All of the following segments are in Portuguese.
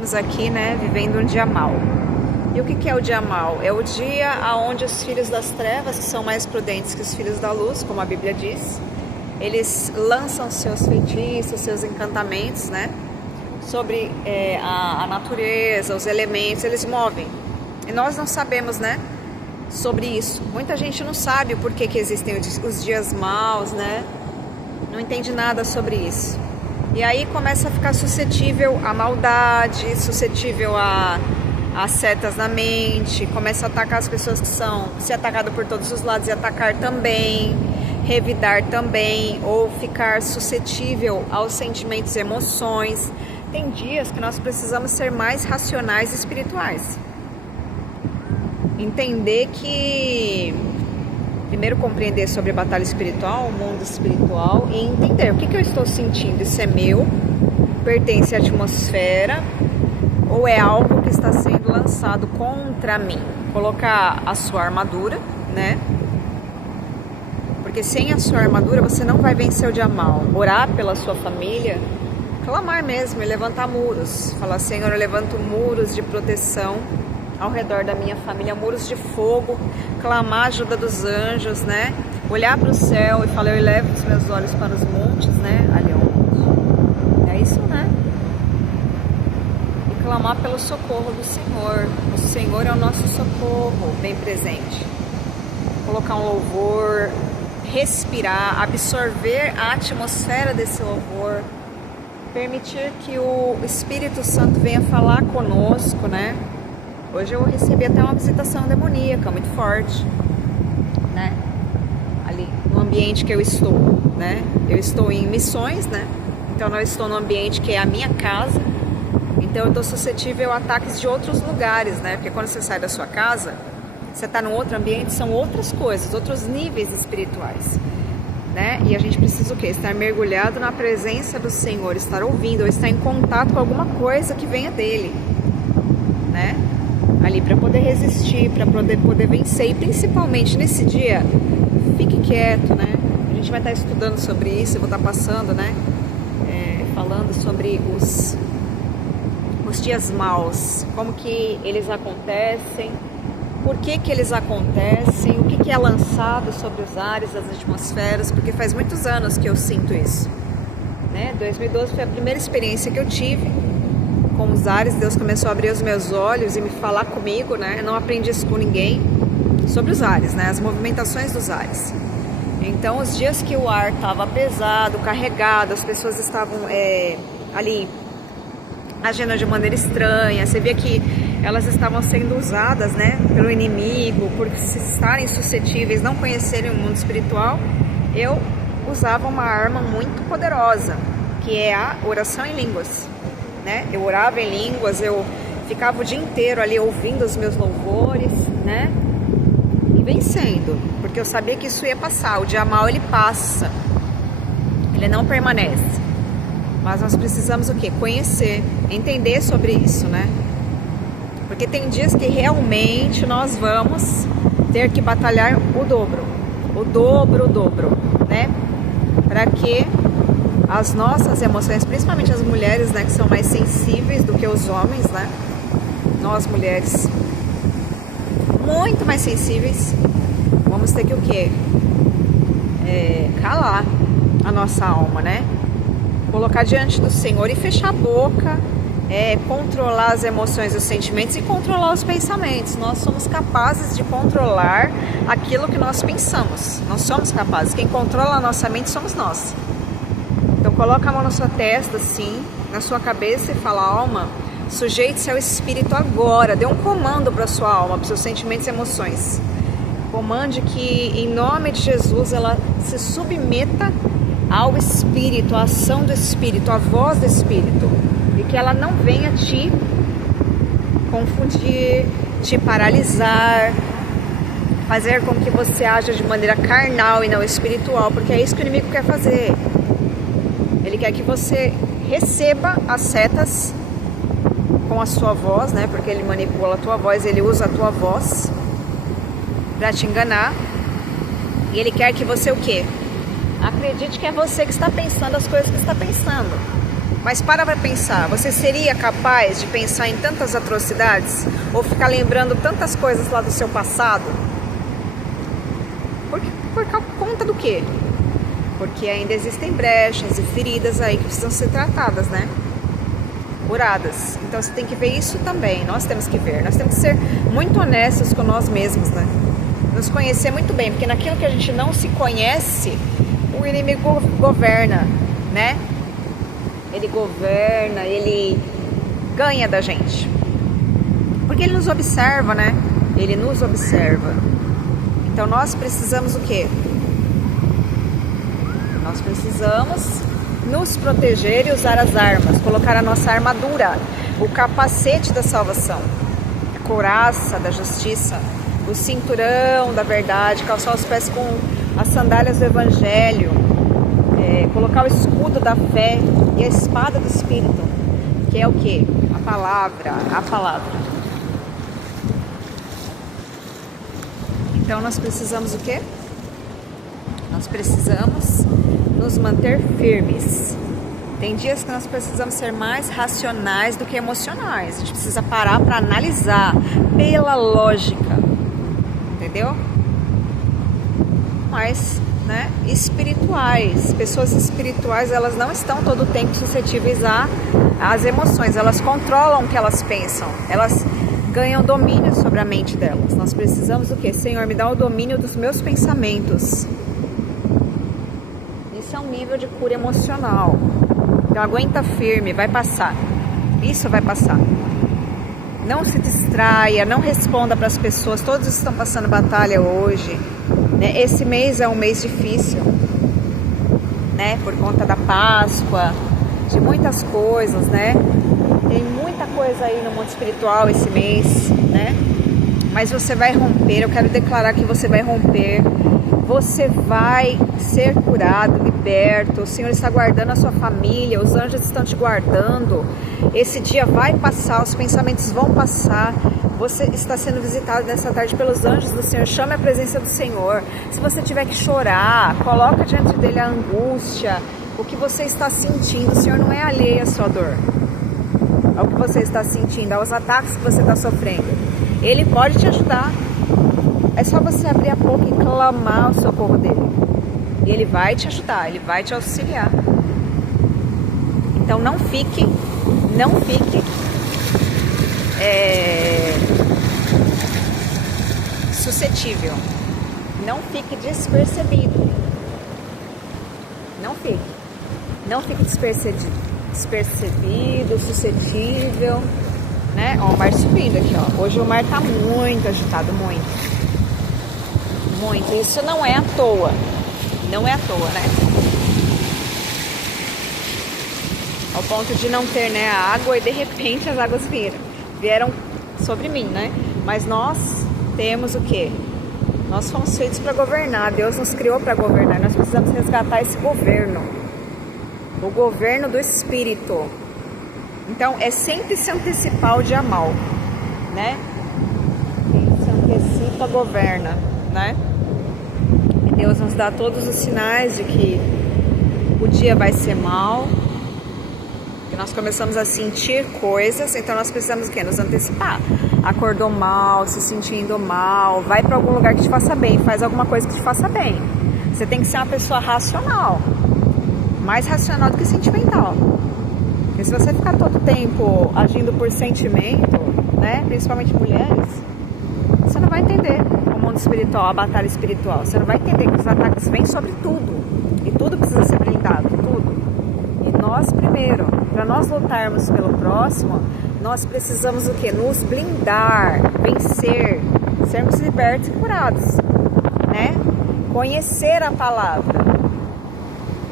Estamos aqui, né, vivendo um dia mau. E o que é o dia mau? É o dia onde os filhos das trevas, que são mais prudentes que os filhos da luz, como a Bíblia diz, eles lançam seus feitiços, seus encantamentos, né, sobre a natureza, os elementos, eles movem. E nós não sabemos, né, sobre isso. Muita gente não sabe o porquê que existem os dias maus, né, não entende nada sobre isso. E aí começa a ficar suscetível à maldade, suscetível a setas na mente, começa a atacar as pessoas que são, ser atacado por todos os lados e atacar também, revidar também, ou ficar suscetível aos sentimentos e emoções. Tem dias que nós precisamos ser mais racionais e espirituais. Entender que... Primeiro compreender sobre a batalha espiritual, o mundo espiritual, e entender o que eu estou sentindo. Isso é meu, pertence à atmosfera, ou é algo que está sendo lançado contra mim. Colocar a sua armadura, né? Porque sem a sua armadura você não vai vencer o dia mal. Orar pela sua família, clamar mesmo e levantar muros. Falar: Senhor, eu levanto muros de proteção ao redor da minha família, muros de fogo, clamar a ajuda dos anjos, né? Olhar para o céu e falar: eu elevo os meus olhos para os montes, né? Ali é o monte. É isso, né? E clamar pelo socorro do Senhor. O Senhor é o nosso socorro bem presente. Colocar um louvor, respirar, absorver a atmosfera desse louvor, permitir que o Espírito Santo venha falar conosco, né? Hoje eu recebi até uma visitação demoníaca muito forte, né? Ali no ambiente que eu estou, né? Eu estou em missões, né? Então eu estou no ambiente que é a minha casa. Então eu estou suscetível a ataques de outros lugares, né? Porque quando você sai da sua casa, você está num outro ambiente, são outras coisas, outros níveis espirituais, né? E a gente precisa o quê? Estar mergulhado na presença do Senhor, estar ouvindo, ou estar em contato com alguma coisa que venha dele, né? Ali para poder resistir, para poder vencer. E principalmente nesse dia, fique quieto, né? A gente vai estar estudando sobre isso, eu vou estar passando, né? Falando sobre os dias maus, como que eles acontecem, por que eles acontecem, o que é lançado sobre os ares, as atmosferas, porque faz muitos anos que eu sinto isso, né? 2012 foi a primeira experiência que eu tive com os ares. Deus começou a abrir os meus olhos e me falar comigo, né? Eu não aprendi isso com ninguém, sobre os ares, né? As movimentações dos ares. Então, os dias que o ar estava pesado, carregado, as pessoas estavam ali agindo de maneira estranha, você via que elas estavam sendo usadas, né, pelo inimigo, por estarem suscetíveis, não conhecerem o mundo espiritual. Eu usava uma arma muito poderosa, que é a oração em línguas. Né? Eu orava em línguas, eu ficava o dia inteiro ali ouvindo os meus louvores, né? E vencendo, porque eu sabia que isso ia passar. O dia mau ele passa, ele não permanece. Mas nós precisamos o quê? Conhecer, entender sobre isso, né? Porque tem dias que realmente nós vamos ter que batalhar o dobro, né? Para que as nossas emoções, principalmente as mulheres, né, que são mais sensíveis do que os homens, né? Nós mulheres, muito mais sensíveis, vamos ter que o quê? Calar a nossa alma, né? Colocar diante do Senhor e fechar a boca, controlar as emoções e os sentimentos e controlar os pensamentos. Nós somos capazes de controlar aquilo que nós pensamos. Nós somos capazes. Quem controla a nossa mente somos nós. Então coloca a mão na sua testa, assim, na sua cabeça e fala: alma, sujeite-se ao Espírito agora. Dê um comando para a sua alma, para os seus sentimentos e emoções. Comande que, em nome de Jesus, ela se submeta ao Espírito, à ação do Espírito, à voz do Espírito. E que ela não venha te confundir, te paralisar, fazer com que você haja de maneira carnal e não espiritual, porque é isso que o inimigo quer fazer. Ele quer que você receba as setas com a sua voz, né? Porque ele manipula a tua voz, ele usa a tua voz para te enganar. E ele quer que você o quê? Acredite que é você que está pensando as coisas que está pensando. Mas para pensar, você seria capaz de pensar em tantas atrocidades? Ou ficar lembrando tantas coisas lá do seu passado? Por conta do quê? Porque ainda existem brechas e feridas aí que precisam ser tratadas, né? Curadas. Então você tem que ver isso também. Nós temos que ver. Nós temos que ser muito honestos com nós mesmos, né? Nos conhecer muito bem. Porque naquilo que a gente não se conhece, o inimigo governa, né? Ele governa, ele ganha da gente. Porque ele nos observa, né? Ele nos observa. Então nós precisamos o quê? Nós precisamos nos proteger e usar as armas, colocar a nossa armadura, o capacete da salvação, a couraça da justiça, o cinturão da verdade, calçar os pés com as sandálias do evangelho, colocar o escudo da fé e a espada do Espírito, que é o quê? A palavra, a palavra. Então nós precisamos o quê? Nós precisamos nos manter firmes. Tem dias que nós precisamos ser mais racionais do que emocionais. A gente precisa parar para analisar pela lógica, entendeu? Mas, né, espirituais, pessoas espirituais, elas não estão todo o tempo suscetíveis às emoções. Elas controlam o que elas pensam. Elas ganham domínio sobre a mente delas. Nós precisamos do quê? Senhor, me dá o domínio dos meus pensamentos. Isso é um nível de cura emocional. Então aguenta firme, vai passar. Isso vai passar. Não se distraia, não responda para as pessoas. Todos estão passando batalha hoje, né? Esse mês é um mês difícil, né? Por conta da Páscoa, de muitas coisas, né? Tem muita coisa aí no mundo espiritual esse mês, né? Mas você vai romper, eu quero declarar que você vai romper. Você vai ser curado, liberto. O Senhor está guardando a sua família, os anjos estão te guardando. Esse dia vai passar, os pensamentos vão passar. Você está sendo visitado nessa tarde pelos anjos do Senhor. Chame a presença do Senhor. Se você tiver que chorar, coloca diante dele a angústia, o que você está sentindo. O Senhor não é alheio à sua dor, ao que você está sentindo, aos ataques que você está sofrendo. Ele pode te ajudar. É só você abrir a boca e clamar o socorro dele. E ele vai te ajudar, ele vai te auxiliar. Então não fique suscetível. Não fique despercebido. Não fique despercebido, suscetível, né? Ó, o mar subindo aqui, ó. Hoje o mar tá muito agitado, muito. Isso não é à toa. Não é à toa, né? Ao ponto de não ter, né, a água e de repente as águas vieram sobre mim, né? Mas nós temos o quê? Nós fomos feitos para governar. Deus nos criou para governar. Nós precisamos resgatar esse governo. O governo do Espírito. Então é sempre se antecipar ao dia mal, né? Quem se antecipa governa, né? E Deus nos dá todos os sinais de que o dia vai ser mal, que nós começamos a sentir coisas. Então nós precisamos o quê? Nos antecipar. Acordou mal, se sentindo mal, vai para algum lugar que te faça bem, faz alguma coisa que te faça bem. Você tem que ser uma pessoa racional, mais racional do que sentimental. Porque se você ficar todo o tempo agindo por sentimento, né, principalmente mulheres, você não vai entender o mundo espiritual, a batalha espiritual. Você não vai entender que os ataques vêm sobre tudo. E tudo precisa ser blindado, tudo. E nós primeiro, para nós lutarmos pelo próximo, nós precisamos o quê? Nos blindar, vencer, sermos libertos e curados, né? Conhecer a palavra,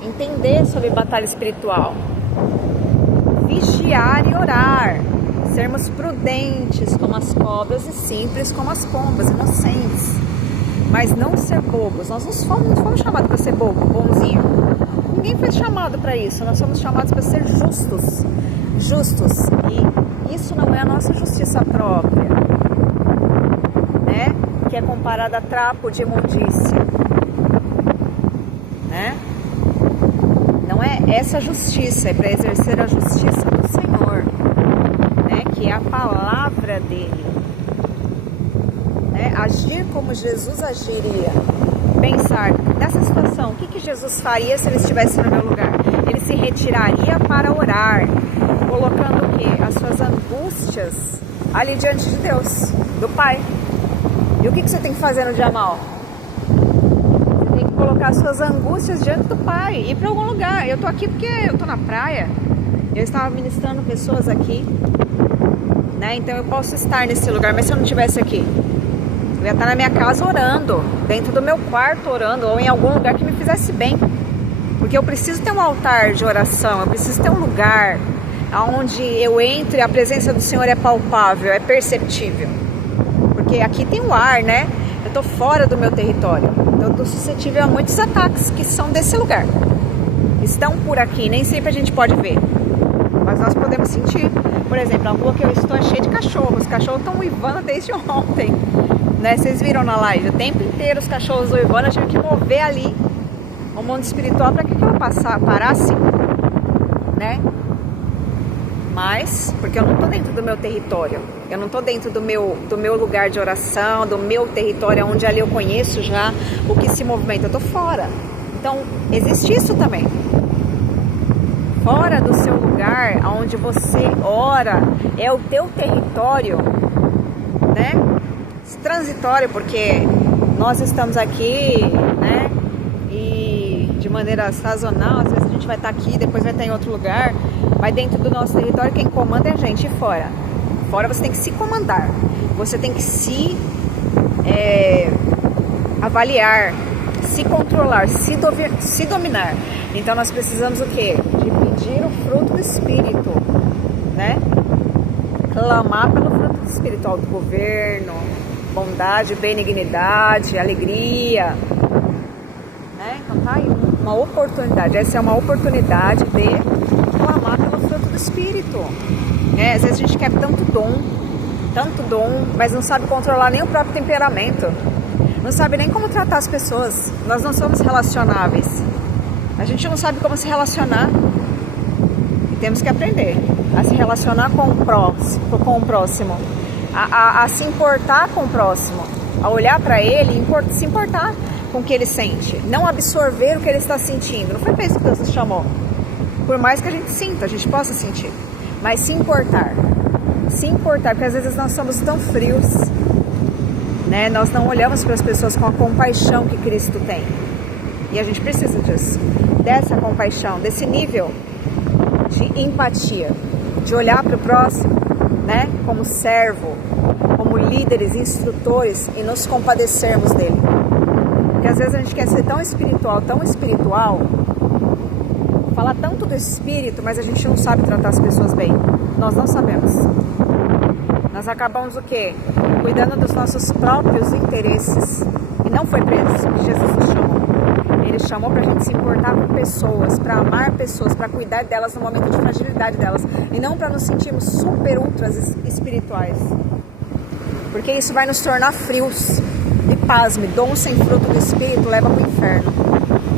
entender sobre batalha espiritual, vigiar e orar, sermos prudentes como as cobras e simples como as pombas, inocentes, mas não ser bobos. Nós não fomos chamados para ser bobo, bonzinho. Ninguém foi chamado para isso. Nós somos chamados para ser justos. E isso não é a nossa justiça própria, né? Que é comparada a trapo de imundícia, né? Não é essa justiça, é para exercer a justiça do Senhor, né? Que é a palavra dele, né? Agir como Jesus agiria. Pensar nessa situação, o que Jesus faria se ele estivesse no meu lugar? Ele se retiraria para orar, colocando o quê? As suas angústias ali diante de Deus, do Pai. E o que você tem que fazer no dia mal? Você tem que colocar as suas angústias diante do Pai, ir para algum lugar. Eu tô aqui porque eu tô na praia, eu estava ministrando pessoas aqui, né? Então eu posso estar nesse lugar, mas se eu não estivesse aqui, eu ia estar na minha casa orando, dentro do meu quarto orando, ou em algum lugar que me fizesse bem. Porque eu preciso ter um altar de oração, eu preciso ter um lugar onde eu entro e a presença do Senhor é palpável, é perceptível. Porque aqui tem o ar, né? Eu estou fora do meu território, então eu estou suscetível a muitos ataques que são desse lugar. Estão por aqui, nem sempre a gente pode ver, mas nós podemos sentir. Por exemplo, a rua que eu estou é cheia de cachorros, os cachorros estão uivando desde ontem, né? Vocês viram na live, o tempo inteiro os cachorros uivando, eu tive que mover ali o mundo espiritual para que ela parasse, né? Mas, porque eu não estou dentro do meu território, eu não estou dentro do meu lugar de oração, do meu território, onde ali eu conheço já o que se movimenta, eu estou fora. Então, existe isso também. Fora do seu lugar, onde você ora, é o teu território, né? Transitório, porque nós estamos aqui, né? E de maneira sazonal, às vezes a gente vai estar aqui, depois vai estar em outro lugar, mas dentro do nosso território quem comanda é a gente. E fora você tem que se comandar, você tem que se avaliar, se controlar, se dominar. Então nós precisamos o quê? De pedir o fruto do Espírito, né? Clamar pelo fruto do Espírito, autogoverno, bondade, benignidade, alegria, né? Então tá aí uma oportunidade, essa é uma oportunidade de clamar pelo fruto do Espírito, né? Às vezes a gente quer tanto dom, mas não sabe controlar nem o próprio temperamento, não sabe nem como tratar as pessoas. Nós não somos relacionáveis, a gente não sabe como se relacionar, e temos que aprender a se relacionar com o próximo, a se importar com o próximo, a olhar para ele e se importar com o que ele sente, não absorver o que ele está sentindo. Não foi para isso que Deus nos chamou. Por mais que a gente sinta, a gente possa sentir, mas se importar, porque às vezes nós somos tão frios, né? Nós não olhamos para as pessoas com a compaixão que Cristo tem, e a gente precisa disso, dessa compaixão, desse nível de empatia, de olhar para o próximo, né? Como servo, como líderes, instrutores, e nos compadecermos dele. Porque às vezes a gente quer ser tão espiritual, falar tanto do Espírito, mas a gente não sabe tratar as pessoas bem. Nós não sabemos. Nós acabamos o quê? Cuidando dos nossos próprios interesses. E não foi para isso que Jesus nos chamou. Ele chamou para a gente se importar com pessoas, para amar pessoas, para cuidar delas no momento de fragilidade delas. E não para nos sentirmos super ultras espirituais. Porque isso vai nos tornar frios. E pasme, dom sem fruto do Espírito leva para o inferno.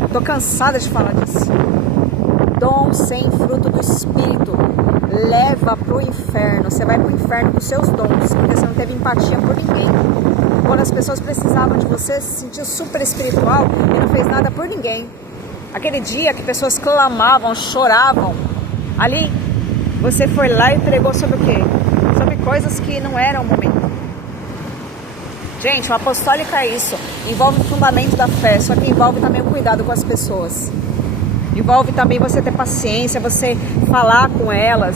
Estou cansada de falar disso. Dom sem fruto do Espírito leva para o inferno. Você vai para o inferno com seus dons, porque você não teve empatia por ninguém. Quando as pessoas precisavam de você, se sentiu super espiritual e não fez nada por ninguém. Aquele dia que pessoas clamavam, choravam, ali você foi lá e pregou sobre o quê? Sobre coisas que não eram o momento. Gente, o apostólico é isso, envolve o fundamento da fé, só que envolve também o cuidado com as pessoas. Envolve também você ter paciência, você falar com elas,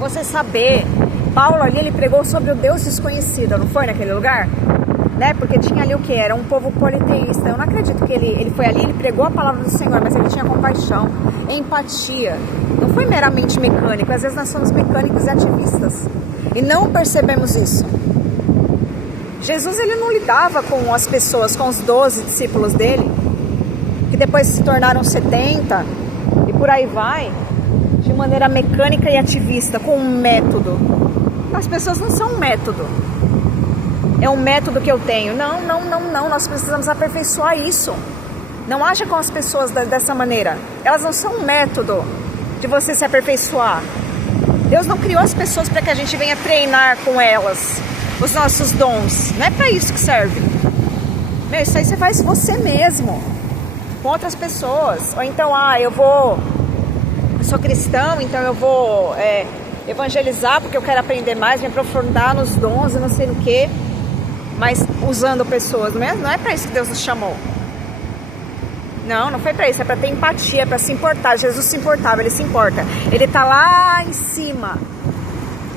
você saber. Paulo ali, ele pregou sobre o Deus desconhecido, não foi naquele lugar? Né? Porque tinha ali o que? Era um povo politeísta. Eu não acredito que ele foi ali, ele pregou a palavra do Senhor, mas ele tinha compaixão, empatia. Não foi meramente mecânico, às vezes nós somos mecânicos e ativistas e não percebemos isso. Jesus, ele não lidava com as pessoas, com os 12 discípulos dele, que depois se tornaram 70 e por aí vai, de maneira mecânica e ativista, com um método. As pessoas não são um método. É um método que eu tenho. Não, nós precisamos aperfeiçoar isso. Não haja com as pessoas dessa maneira. Elas não são um método de você se aperfeiçoar. Deus não criou as pessoas para que a gente venha treinar com elas os nossos dons. Não é para isso que serve. Meu, isso aí você faz você mesmo, com outras pessoas. Ou então, eu sou cristão, então eu vou evangelizar porque eu quero aprender mais, me aprofundar nos dons e não sei o que. Mas usando pessoas, não é para isso que Deus nos chamou. Não foi para isso, é para ter empatia, é para se importar. Jesus se importava, ele se importa. Ele tá lá em cima,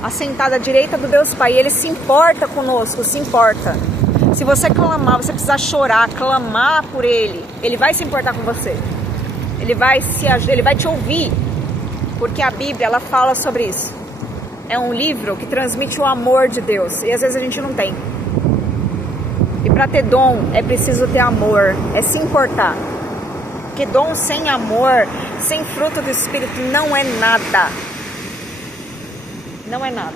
assentado à direita do Deus Pai, e ele se importa conosco, se importa. Se você clamar, você precisar chorar, clamar por ele, ele vai se importar com você. Ele vai te ouvir, porque a Bíblia, ela fala sobre isso. É um livro que transmite o amor de Deus, e às vezes a gente não tem. E para ter dom, é preciso ter amor, é se importar. Porque dom sem amor, sem fruto do Espírito, não é nada. Não é nada.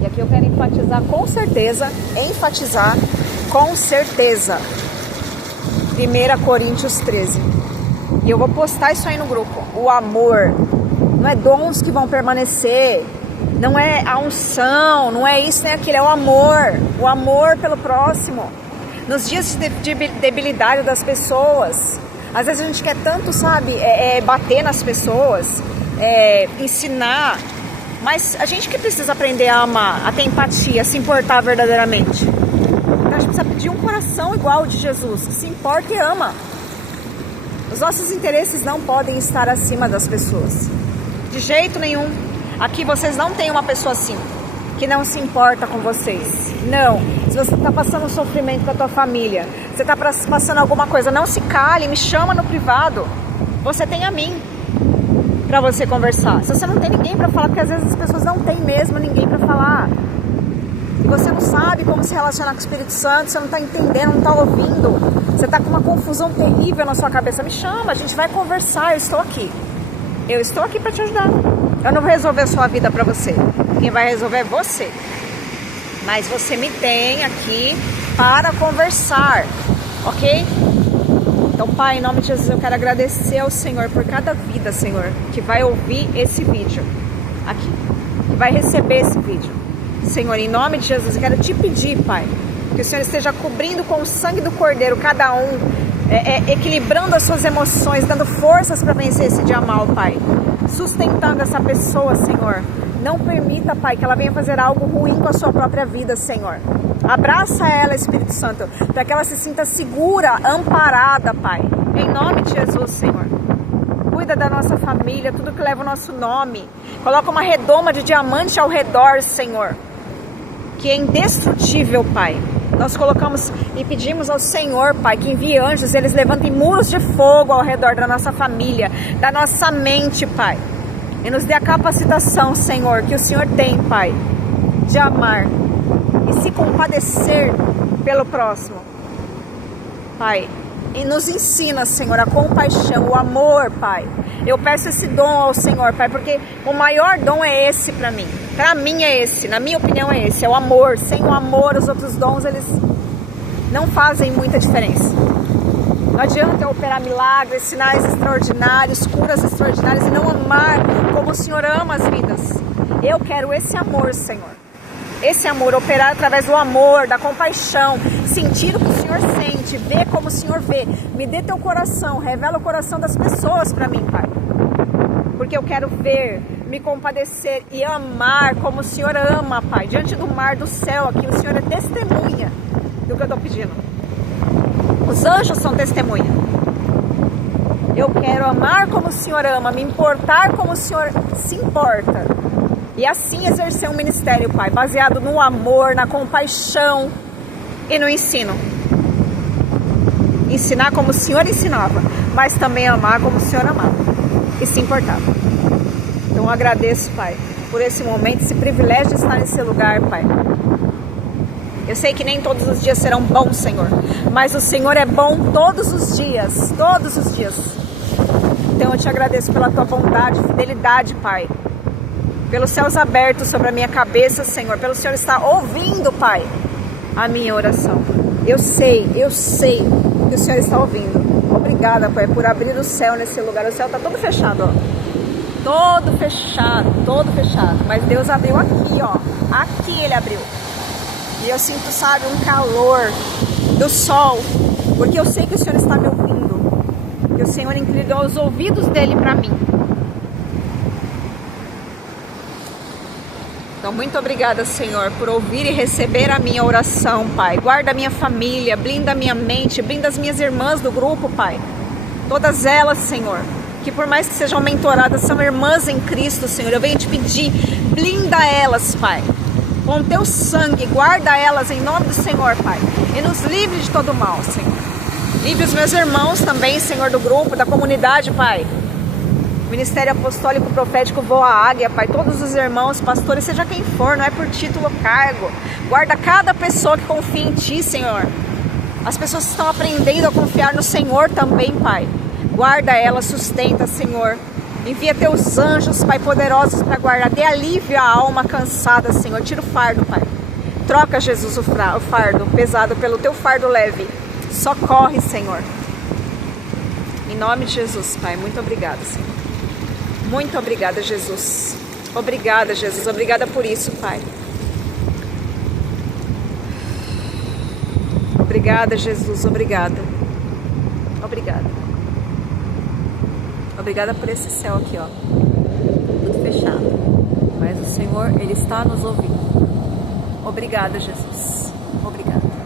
E aqui eu quero enfatizar com certeza, 1 Coríntios 13. E eu vou postar isso aí no grupo. O amor, não é dons que vão permanecer, não é a unção, não é isso nem aquilo, é o amor pelo próximo. Nos dias de debilidade das pessoas, às vezes a gente quer tanto, bater nas pessoas, ensinar, mas a gente que precisa aprender a amar, a ter empatia, a se importar verdadeiramente. Então a gente precisa pedir um coração igual ao de Jesus, que se importa e ama. Os nossos interesses não podem estar acima das pessoas, de jeito nenhum. Aqui vocês não têm uma pessoa assim, que não se importa com vocês. Não. Se você está passando um sofrimento com a tua família, você está passando alguma coisa, não se cale, me chama no privado. Você tem a mim para você conversar. Se você não tem ninguém para falar, porque às vezes as pessoas não têm mesmo ninguém para falar, e você não sabe como se relacionar com o Espírito Santo, você não está entendendo, não está ouvindo, você está com uma confusão terrível na sua cabeça, me chama, a gente vai conversar, eu estou aqui para te ajudar. Eu não vou resolver a sua vida para você, quem vai resolver é você. Mas você me tem aqui para conversar, ok? Então, Pai, em nome de Jesus, eu quero agradecer ao Senhor por cada vida, Senhor, que vai ouvir esse vídeo aqui, que vai receber esse vídeo. Senhor, em nome de Jesus, eu quero te pedir, Pai, que o Senhor esteja cobrindo com o sangue do Cordeiro cada um, equilibrando as suas emoções, dando forças para vencer esse dia mal, Pai. Sustentando essa pessoa, Senhor. Não permita, Pai, que ela venha fazer algo ruim com a sua própria vida, Senhor. Abraça ela, Espírito Santo, para que ela se sinta segura, amparada, Pai. Em nome de Jesus, Senhor. Cuida da nossa família, tudo que leva o nosso nome. Coloca uma redoma de diamante ao redor, Senhor, que é indestrutível, Pai. Nós colocamos e pedimos ao Senhor, Pai, que envie anjos, eles levantem muros de fogo ao redor da nossa família, da nossa mente, Pai. E nos dê a capacitação, Senhor, que o Senhor tem, Pai, de amar e se compadecer pelo próximo, Pai. E nos ensina, Senhor, a compaixão, o amor, Pai. Eu peço esse dom ao Senhor, Pai, porque o maior dom é esse para mim. Para mim é esse, na minha opinião é esse, é o amor. Sem o amor, os outros dons, eles não fazem muita diferença. Não adianta eu operar milagres, sinais extraordinários, curas extraordinárias e não amar como o Senhor ama as vidas. Eu quero esse amor, Senhor. Esse amor, operar através do amor, da compaixão, sentir o que o Senhor sente, ver como o Senhor vê. Me dê teu coração, revela o coração das pessoas para mim, Pai. Porque eu quero ver, me compadecer e amar como o Senhor ama, Pai. Diante do mar, do céu aqui, o Senhor é testemunha do que eu estou pedindo. Os anjos são testemunha. Eu quero amar como o Senhor ama, me importar como o Senhor se importa. E assim exercer um ministério, Pai, baseado no amor, na compaixão e no ensino. Ensinar como o Senhor ensinava, mas também amar como o Senhor amava e se importava. Então eu agradeço, Pai, por esse momento, esse privilégio de estar nesse lugar, Pai. Eu sei que nem todos os dias serão bons, Senhor, mas o Senhor é bom todos os dias, todos os dias. Então eu te agradeço pela tua bondade, fidelidade, Pai. Pelos céus abertos sobre a minha cabeça, Senhor, pelo Senhor estar ouvindo, Pai, a minha oração. Eu sei que o Senhor está ouvindo. Obrigada, Pai, por abrir o céu nesse lugar. O céu está todo fechado, ó. Todo fechado. Mas Deus abriu aqui, ó. Aqui Ele abriu. E eu sinto, sabe, um calor do sol. Porque eu sei que o Senhor está me ouvindo. Que o Senhor inclinou os ouvidos dele para mim. Então, muito obrigada, Senhor, por ouvir e receber a minha oração, Pai. Guarda a minha família, blinda a minha mente, blinda as minhas irmãs do grupo, Pai. Todas elas, Senhor, que por mais que sejam mentoradas, são irmãs em Cristo, Senhor. Eu venho te pedir, blinda elas, Pai. Com teu sangue, guarda elas em nome do Senhor, Pai. E nos livre de todo mal, Senhor. Livre os meus irmãos também, Senhor, do grupo, da comunidade, Pai. Ministério Apostólico Profético Voa Águia, Pai, todos os irmãos, pastores, seja quem for, não é por título ou cargo. Guarda cada pessoa que confia em Ti, Senhor. As pessoas estão aprendendo a confiar no Senhor também, Pai. Guarda elas, sustenta, Senhor. Envia Teus anjos, Pai, poderosos para guardar. Dê alívio à alma cansada, Senhor. Tira o fardo, Pai. Troca, Jesus, o fardo pesado pelo Teu fardo leve. Socorre, Senhor. Em nome de Jesus, Pai. Muito obrigada, Senhor. Muito obrigada, Jesus. Obrigada, Jesus. Obrigada por isso, Pai. Obrigada, Jesus. Obrigada. Obrigada. Obrigada por esse céu aqui, ó. Tudo fechado. Mas o Senhor, Ele está nos ouvindo. Obrigada, Jesus. Obrigada.